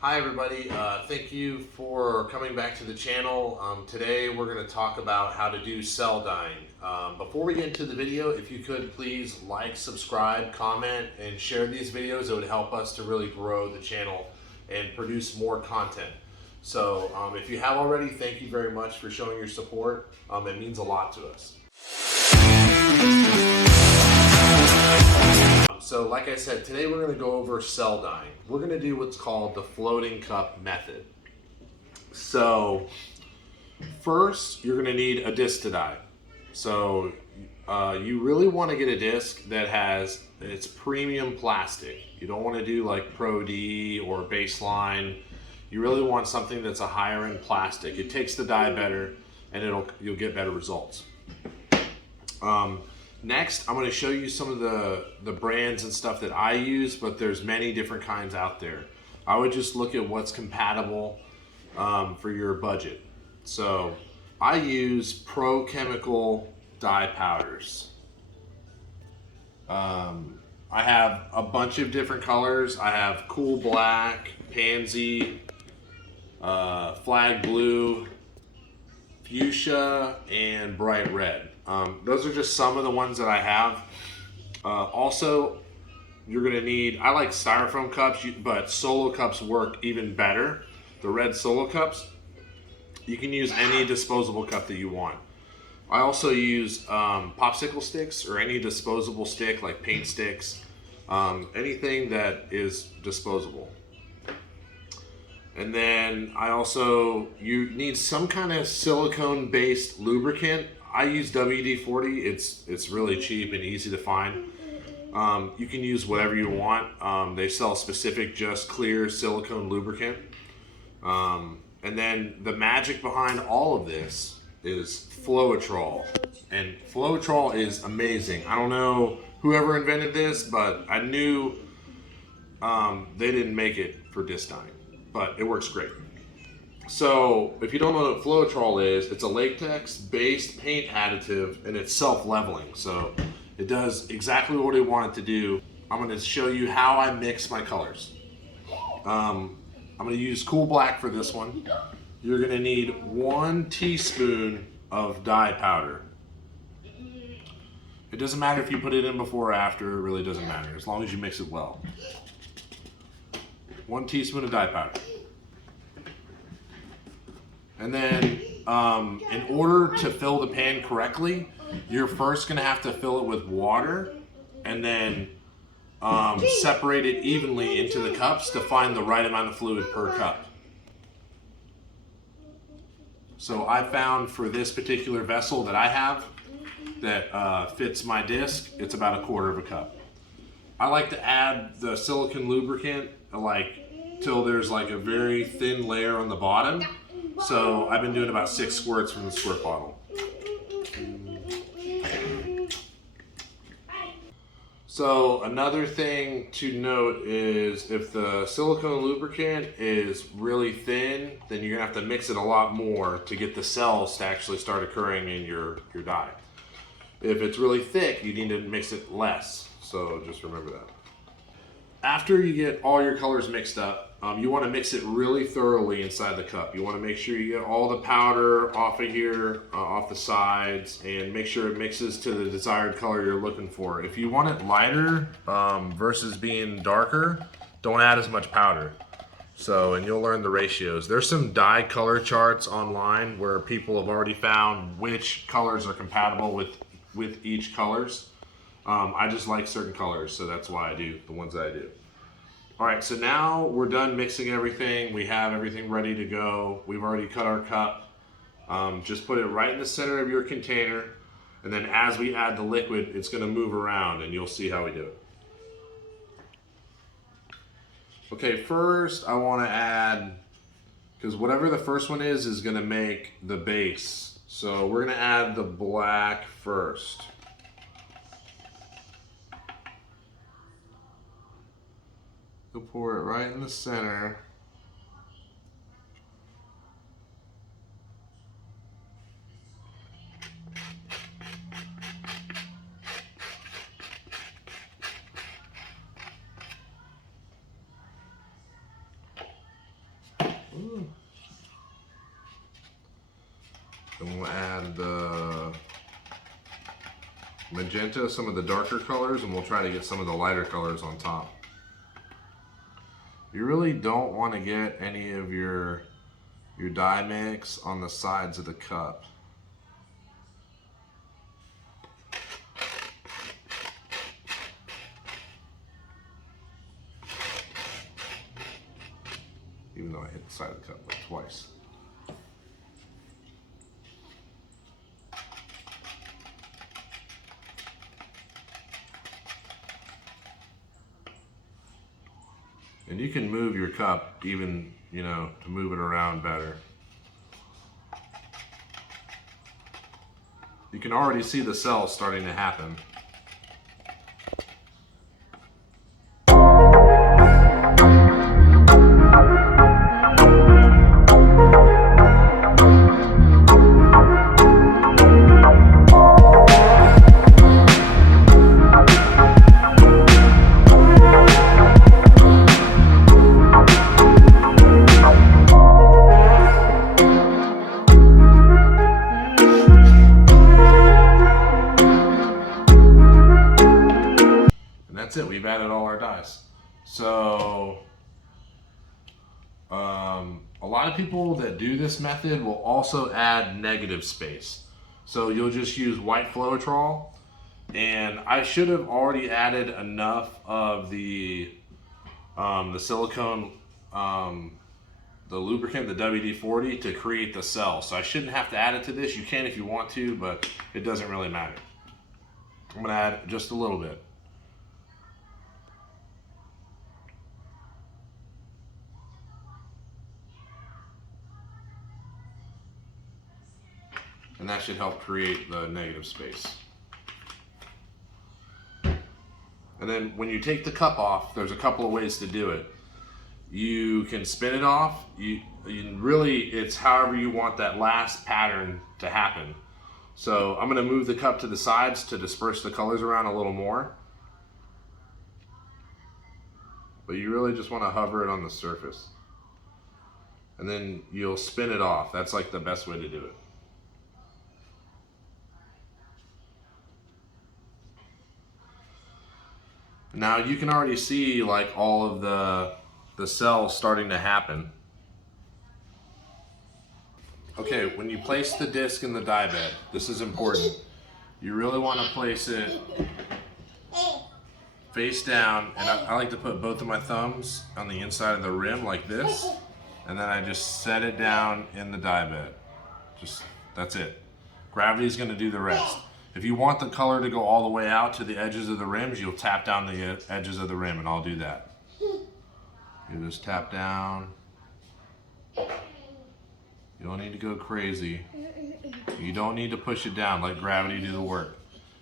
Hi everybody, thank you for coming back to the channel. Today we're going to talk about how to do cell dyeing. Before we get into the video, if you could please like, subscribe, comment, and share these videos. It would help us to really grow the channel and produce more content. So if you have already, thank you very much for showing your support. It means a lot to us. So like I said, today we're going to go over cell dyeing. We're going to do what's called the floating cup method. So first, you're going to need a disc to dye. So you really want to get a disc that has its premium plastic. You don't want to do like Pro D or Baseline. You really want something that's a higher end plastic. It takes the dye better, and you'll get better results. Next, I'm going to show you some of the brands and stuff that I use, but there's many different kinds out there. I would just look at what's compatible for your budget. So I use Pro Chemical dye powders. I have a bunch of different colors. I have cool black, pansy, flag blue, fuchsia, and bright red. Those are just some of the ones that I have. Also, you're going to need, I like styrofoam cups, but solo cups work even better. The red solo cups, you can use any disposable cup that you want. I also use popsicle sticks or any disposable stick like paint sticks, anything that is disposable. And then you need some kind of silicone based lubricant. I use WD-40. It's really cheap and easy to find. You can use whatever you want. They sell specific just clear silicone lubricant. And then the magic behind all of this is Floetrol. And Floetrol is amazing. I don't know whoever invented this, but I knew they didn't make it for disc dyeing, but it works great. So if you don't know what Floetrol is, it's a latex-based paint additive, and it's self-leveling. So it does exactly what we want it to do. I'm going to show you how I mix my colors. I'm going to use cool black for this one. You're going to need 1 teaspoon of dye powder. It doesn't matter if you put it in before or after, it really doesn't matter, as long as you mix it well. 1 teaspoon of dye powder. And then in order to fill the pan correctly, you're first going to have to fill it with water and then separate it evenly into the cups to find the right amount of fluid per cup. So I found for this particular vessel that I have that fits my disc, it's about 1/4 cup. I like to add the silicone lubricant till there's like a very thin layer on the bottom. So I've been doing about 6 squirts from the squirt bottle. So another thing to note is if the silicone lubricant is really thin, then you're gonna have to mix it a lot more to get the cells to actually start occurring in your dye. If it's really thick, you need to mix it less. So just remember that. After you get all your colors mixed up, you want to mix it really thoroughly inside the cup. You want to make sure you get all the powder off of here, off the sides, and make sure it mixes to the desired color you're looking for. If you want it lighter versus being darker, don't add as much powder. And you'll learn the ratios. There's some dye color charts online where people have already found which colors are compatible with each colors. I just like certain colors, so that's why I do the ones that I do. All right, so now we're done mixing everything. We have everything ready to go. We've already cut our cup. Just put it right in the center of your container, and then as we add the liquid, it's gonna move around, and you'll see how we do it. Okay, first I wanna add, because whatever the first one is gonna make the base. So we're gonna add the black first. You'll pour it right in the center. Then we'll add the magenta, some of the darker colors, and we'll try to get some of the lighter colors on top. You really don't want to get any of your dye mix on the sides of the cup. Even though I hit the side of the cup like twice. And you can move your cup even, you know, to move it around better. You can already see the cells starting to happen. That's it, we've added all our dyes. So a lot of people that do this method will also add negative space. So you'll just use white Floetrol, and I should have already added enough of the silicone, the lubricant, the WD-40, to create the cell. So I shouldn't have to add it to this. You can if you want to, but it doesn't really matter. I'm gonna add just a little bit. And that should help create the negative space. And then when you take the cup off, there's a couple of ways to do it. You can spin it off. You really, it's however you want that last pattern to happen. So I'm gonna move the cup to the sides to disperse the colors around a little more. But you really just wanna hover it on the surface. And then you'll spin it off. That's like the best way to do it. Now you can already see like all of the cells starting to happen. Okay, when you place the disc in the dye bed, this is important. You really want to place it face down, and I like to put both of my thumbs on the inside of the rim like this, and then I just set it down in the dye bed. That's it. Gravity's going to do the rest. If you want the color to go all the way out to the edges of the rims, you'll tap down the edges of the rim, and I'll do that. You just tap down. You don't need to go crazy. You don't need to push it down, let gravity do the work.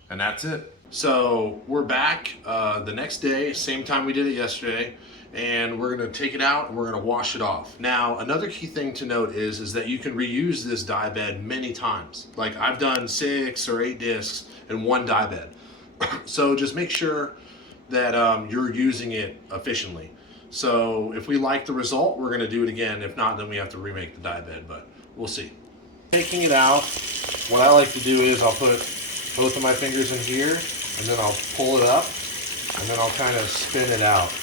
And that's it. So we're back the next day, same time we did it yesterday, and we're gonna take it out and we're gonna wash it off. Now, another key thing to note is that you can reuse this dye bed many times. Like I've done 6 or 8 discs in one dye bed. So just make sure that you're using it efficiently. So if we like the result, we're gonna do it again. If not, then we have to remake the dye bed, but we'll see. Taking it out, what I like to do is I'll put both of my fingers in here, and then I'll pull it up, and then I'll kind of spin it out.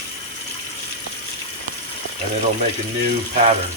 And it'll make a new pattern.